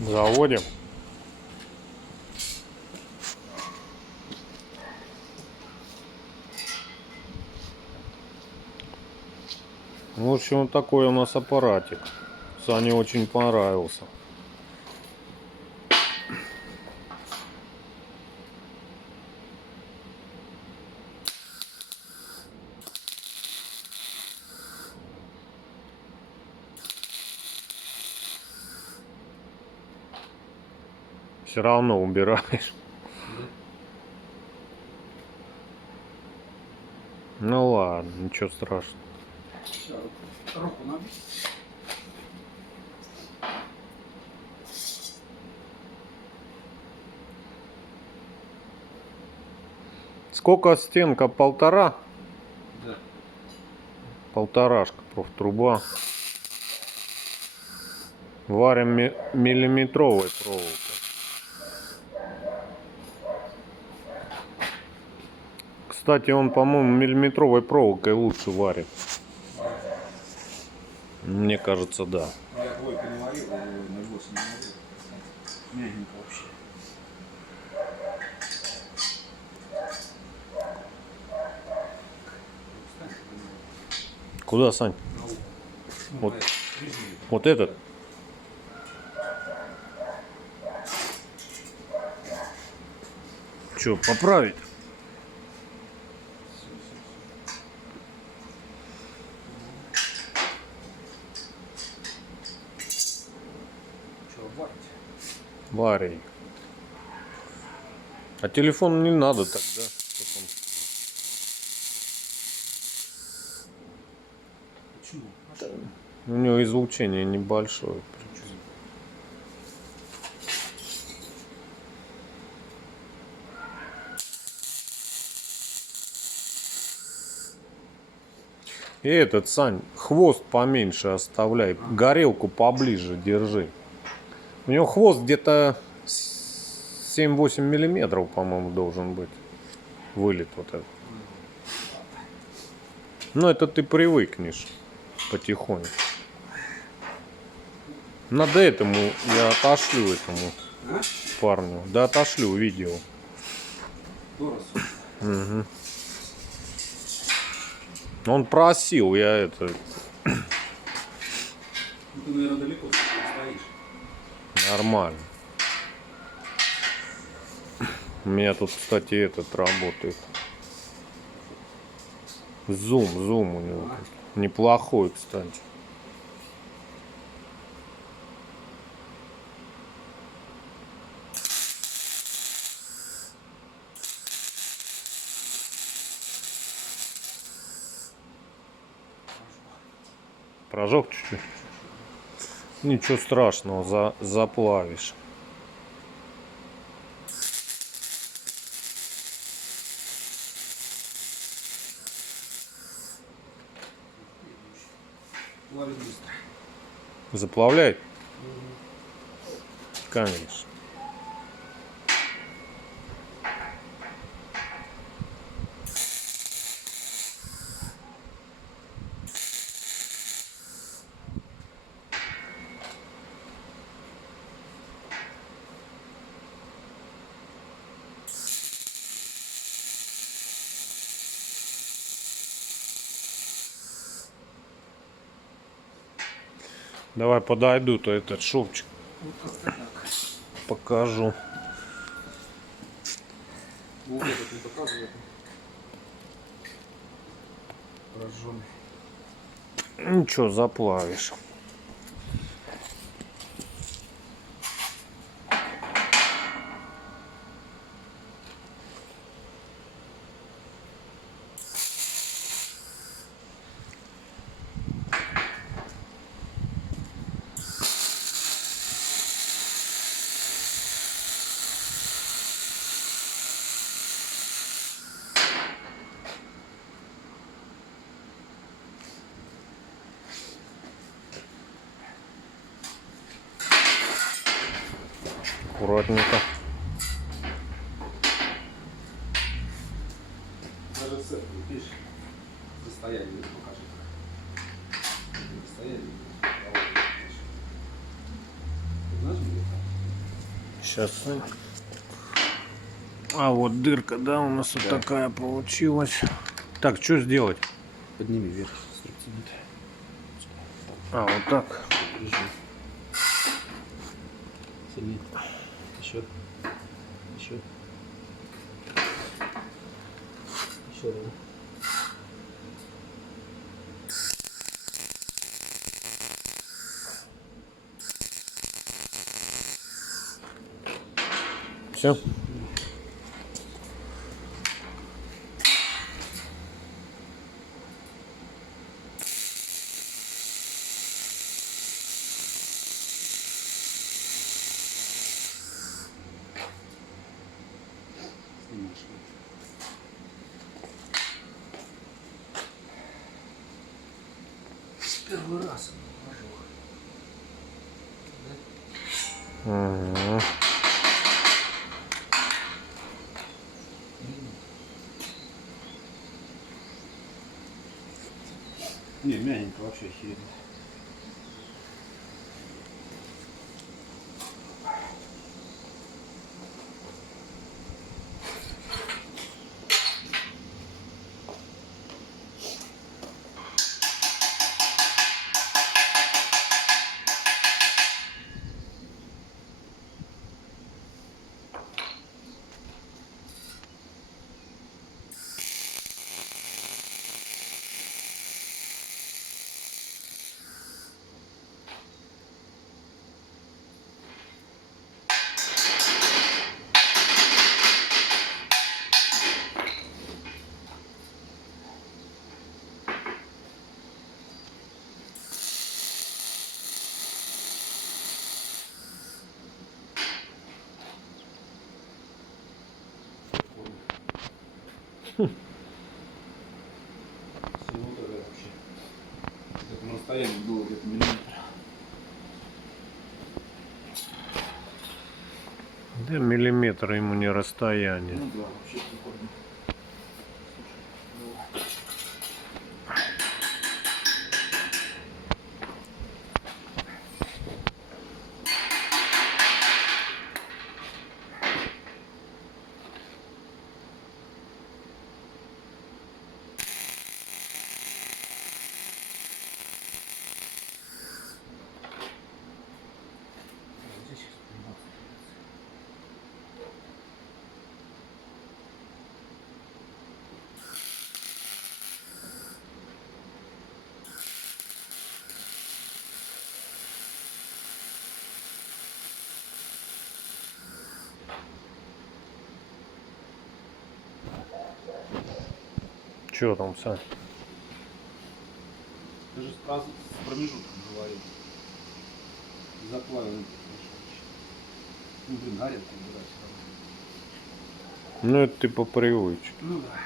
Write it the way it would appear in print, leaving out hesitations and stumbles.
Заводим. В общем, вот такой у нас аппаратик. Сане очень понравился. Все равно убираешь. Ну ладно, ничего страшного. Руку надо. Сколько стенка? 1,5? Да. 1,5 профтруба. Варим миллиметровой проволокой. Кстати, он, по-моему, миллиметровой проволокой лучше варит. Мне кажется, да. Я двойку наварил, а его на 8 наварил. Мягенько вообще. Куда, Сань? Вот этот? Че, поправить? Что, варить? Варей. А телефон не надо так, да? Почему? У него излучение небольшое. И этот, Сань, хвост поменьше оставляй. Горелку поближе держи. У него хвост где-то 7-8 миллиметров, по-моему, должен быть. Вылет вот этот. Но это ты привыкнешь потихоньку. Надо этому, я отошлю этому парню. Да отошлю видео. Угу. Он просил, я это... Ты, наверное, далеко стоишь. Нормально. У меня тут, кстати, этот работает. Зум у него. Неплохой, кстати. Прожег чуть-чуть. Ничего страшного, заплавишь. Плавит быстро. Заплавляет? Конечно. Давай подойду, то этот шовчик покажу. Вот этот не показывает. Прожженный. Ничего, заплавишь. Аккуратненько. Даже цепь, видишь, состояние покажи. Состояние. Нажми это. Сейчас. А вот дырка, да, у нас вот такая получилась. Так, что сделать? Подними вверх инструмент. А, вот так. Держи. Сильнее. Еще. Еще. Еще раз. Все. Снимаешь. Первый раз вожу. Угу. Не, мягенько вообще охеренно. Всего тогда вообще. Это на расстоянии было где-то миллиметр. Да, миллиметр ему не расстояние. Ну да, вообще прикольно. Слушай, здесь сейчас понимаю. Че там, Сань? Ты же сразу с промежутком говорил. Заплавил. Ну, блин, горелку убирать. Ну, это ты по привычке. Ну да.